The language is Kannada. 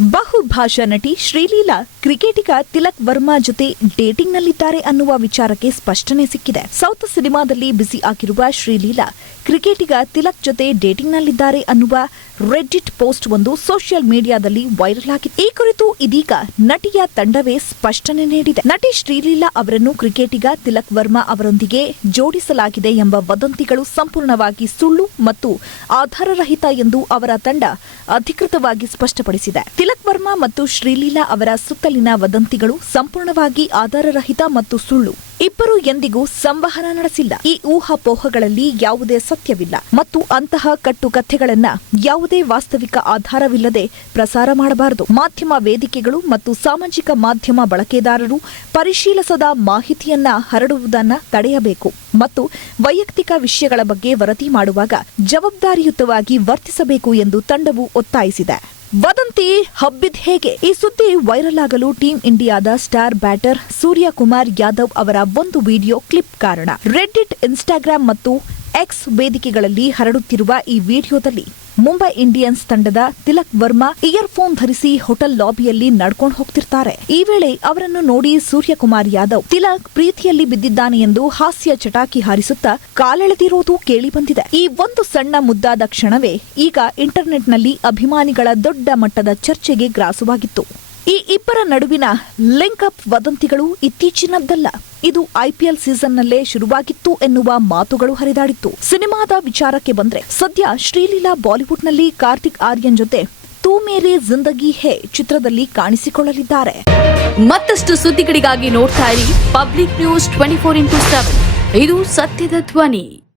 ಬಹುಭಾಷಾ ನಟಿ ಶ್ರೀಲೀಲಾ ಕ್ರಿಕೆಟಿಗ ತಿಲಕ್ ವರ್ಮಾ ಜೊತೆ ಡೇಟಿಂಗ್ನಲ್ಲಿದ್ದಾರೆ ಅನ್ನುವ ವಿಚಾರಕ್ಕೆ ಸ್ಪಷ್ಟನೆ ಸಿಕ್ಕಿದೆ. ಸೌತ್ ಸಿನಿಮಾದಲ್ಲಿ ಬ್ಯುಸಿ ಆಗಿರುವ ಶ್ರೀಲೀಲಾ ಕ್ರಿಕೆಟಿಗ ತಿಲಕ್ ಜೊತೆ ಡೇಟಿಂಗ್ನಲ್ಲಿದ್ದಾರೆ ಅನ್ನುವ ರೆಡ್ಡಿಟ್ ಪೋಸ್ಟ್ ಒಂದು ಸೋಷಿಯಲ್ ಮೀಡಿಯಾದಲ್ಲಿ ವೈರಲ್ ಆಗಿದೆ. ಈ ಕುರಿತು ಇದೀಗ ನಟಿಯ ತಂಡವೇ ಸ್ಪಷ್ಟನೆ ನೀಡಿದೆ. ನಟಿ ಶ್ರೀಲೀಲಾ ಅವರನ್ನು ಕ್ರಿಕೆಟಿಗ ತಿಲಕ್ ವರ್ಮಾ ಅವರೊಂದಿಗೆ ಜೋಡಿಸಲಾಗಿದೆ ಎಂಬ ವದಂತಿಗಳು ಸಂಪೂರ್ಣವಾಗಿ ಸುಳ್ಳು ಮತ್ತು ಆಧಾರರಹಿತ ಎಂದು ಅವರ ತಂಡ ಅಧಿಕೃತವಾಗಿ ಸ್ಪಷ್ಟಪಡಿಸಿದೆ. ತಿಲಕ್ ವರ್ಮಾ ಮತ್ತು ಶ್ರೀಲೀಲಾ ಅವರ ಸುತ್ತಲಿನ ವದಂತಿಗಳು ಸಂಪೂರ್ಣವಾಗಿ ಆಧಾರರಹಿತ ಮತ್ತು ಸುಳ್ಳು. ಇಬ್ಬರು ಎಂದಿಗೂ ಸಂವಹನ ನಡೆಸಿಲ್ಲ. ಈ ಊಹಾಪೋಹಗಳಲ್ಲಿ ಯಾವುದೇ ಸತ್ಯವಿಲ್ಲ ಮತ್ತು ಅಂತಹ ಕಟ್ಟುಕಥೆಗಳನ್ನ ಯಾವುದೇ ವಾಸ್ತವಿಕ ಆಧಾರವಿಲ್ಲದೆ ಪ್ರಸಾರ ಮಾಡಬಾರದು. ಮಾಧ್ಯಮ ವೇದಿಕೆಗಳು ಮತ್ತು ಸಾಮಾಜಿಕ ಮಾಧ್ಯಮ ಬಳಕೆದಾರರು ಪರಿಶೀಲಿಸದ ಮಾಹಿತಿಯನ್ನ ಹರಡುವುದನ್ನು ತಡೆಯಬೇಕು ಮತ್ತು ವೈಯಕ್ತಿಕ ವಿಷಯಗಳ ಬಗ್ಗೆ ವರದಿ ಮಾಡುವಾಗ ಜವಾಬ್ದಾರಿಯುತವಾಗಿ ವರ್ತಿಸಬೇಕು ಎಂದು ತಂಡವು ಒತ್ತಾಯಿಸಿದೆ. ವದಂತಿ ಹಬ್ಬಿದ್ ಹೇಗೆ? ಈ ಸುದ್ದಿ ವೈರಲ್ ಆಗಲು ಟೀಂ ಇಂಡಿಯಾದ ಸ್ಟಾರ್ ಬ್ಯಾಟರ್ ಸೂರ್ಯಕುಮಾರ್ ಯಾದವ್ ಅವರ ಒಂದು ವಿಡಿಯೋ ಕ್ಲಿಪ್ ಕಾರಣ. ರೆಡ್ಡಿಟ್, ಇನ್ಸ್ಟಾಗ್ರಾಂ ಮತ್ತು ಎಕ್ಸ್ ವೇದಿಕೆಗಳಲ್ಲಿ ಹರಡುತ್ತಿರುವ ಈ ವಿಡಿಯೋದಲ್ಲಿ ಮುಂಬೈ ಇಂಡಿಯನ್ಸ್ ತಂಡದ ತಿಲಕ್ ವರ್ಮಾ ಇಯರ್ಫೋನ್ ಧರಿಸಿ ಹೋಟೆಲ್ ಲಾಬಿಯಲ್ಲಿ ನಡ್ಕೊಂಡು ಹೋಗ್ತಿರ್ತಾರೆ. ಈ ವೇಳೆ ಅವರನ್ನು ನೋಡಿ ಸೂರ್ಯಕುಮಾರ್ ಯಾದವ್ ತಿಲಕ್ ಪ್ರೀತಿಯಲ್ಲಿ ಬಿದ್ದಿದ್ದಾನೆ ಎಂದು ಹಾಸ್ಯ ಚಟಾಕಿ ಹಾರಿಸುತ್ತಾ ಕಾಲೆಳೆದಿರೋದು ಕೇಳಿಬಂದಿದೆ. ಈ ಒಂದು ಸಣ್ಣ ಮುದ್ದಾದ ಕ್ಷಣವೇ ಈಗ ಇಂಟರ್ನೆಟ್ನಲ್ಲಿ ಅಭಿಮಾನಿಗಳ ದೊಡ್ಡ ಮಟ್ಟದ ಚರ್ಚೆಗೆ ಗ್ರಾಸವಾಗಿತ್ತು. ಈ ಇಬ್ಬರ ನಡುವಿನ ಲಿಂಕ್ ಅಪ್ ವದಂತಿಗಳು ಇತ್ತೀಚಿನದ್ದಲ್ಲ. ಇದು ಐಪಿಎಲ್ ಸೀಸನ್ನಲ್ಲೇ ಶುರುವಾಗಿತ್ತು ಎನ್ನುವ ಮಾತುಗಳು ಹರಿದಾಡಿತ್ತು. ಸಿನಿಮಾದ ವಿಚಾರಕ್ಕೆ ಬಂದ್ರೆ ಸದ್ಯ ಶ್ರೀಲೀಲಾ ಬಾಲಿವುಡ್ನಲ್ಲಿ ಕಾರ್ತಿಕ್ ಆರ್ಯನ್ ಜೊತೆ ತೂ ಮೇರೆ ಜಿಂದಗಿ ಹೇ ಚಿತ್ರದಲ್ಲಿ ಕಾಣಿಸಿಕೊಳ್ಳಲಿದ್ದಾರೆ. ಮತ್ತಷ್ಟು ಸುದ್ದಿಗಳಿಗಾಗಿ ನೋಡ್ತಾ ಇರಿ ಪಬ್ಲಿಕ್ ನ್ಯೂಸ್ 24x7. ಇದು ಸತ್ಯದ ಧ್ವನಿ.